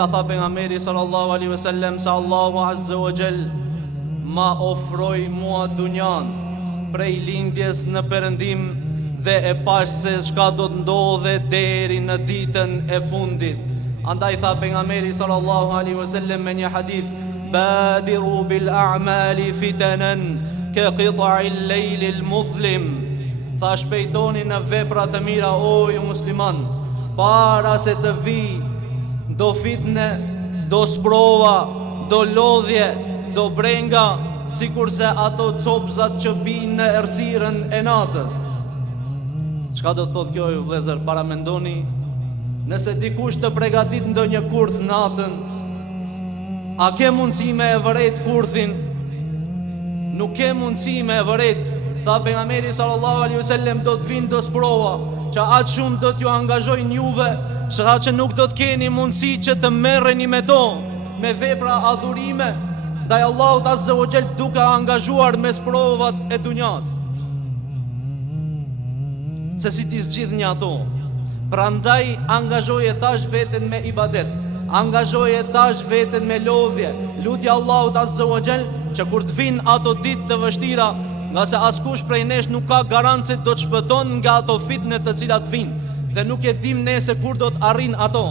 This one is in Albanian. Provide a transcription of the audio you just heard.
Tha pejgamberi sallallahu alaihi wasallam se Allahu azza wa jall ma ofroi mua dunjan prej lindjes në perëndim dhe e pash se çka do të ndodhe deri në ditën e fundit. Andaj tha pejgamberi sallallahu alaihi wasallam me një hadith: badiru bil a'mali fitanan ka qita'il layl muzlim. Tha shpejtoni në vepra të mira o ju musliman, para se të vi do fitne, do sprova, do lodhje, do brenga, sikurse ato copzat që binë në errësirën e natës. Çka do të thotë kjo ju vëllezër? Para mendoni, nëse dikush të përgatit ndonjë kurth natën, a ke mundësi me e vëret kurthin? Nuk ke mundësi me e vëret. Tha pejgamberi sallallahu alaihi wasallam, do të vinë do sprova, që atë shumë do t'ju angazhojnë juve, që nuk do të keni mundësi që të merreni me to, me vepra adhurime ndaj Allahut azza wa jall, duke angazhuar me provat e dunjas. Se si ti zgjidh një ato. Prandaj angazhoje tash veten me ibadet, angazhoje tash veten me lodhje, lutje Allahut azza wa jall që kur të vinë ato ditë të vështira, nga se askush prej nesh nuk ka garancë se do të shpëton nga ato fitne të cilat vinë, dhe nuk e dim ne se kur do të arrin ato.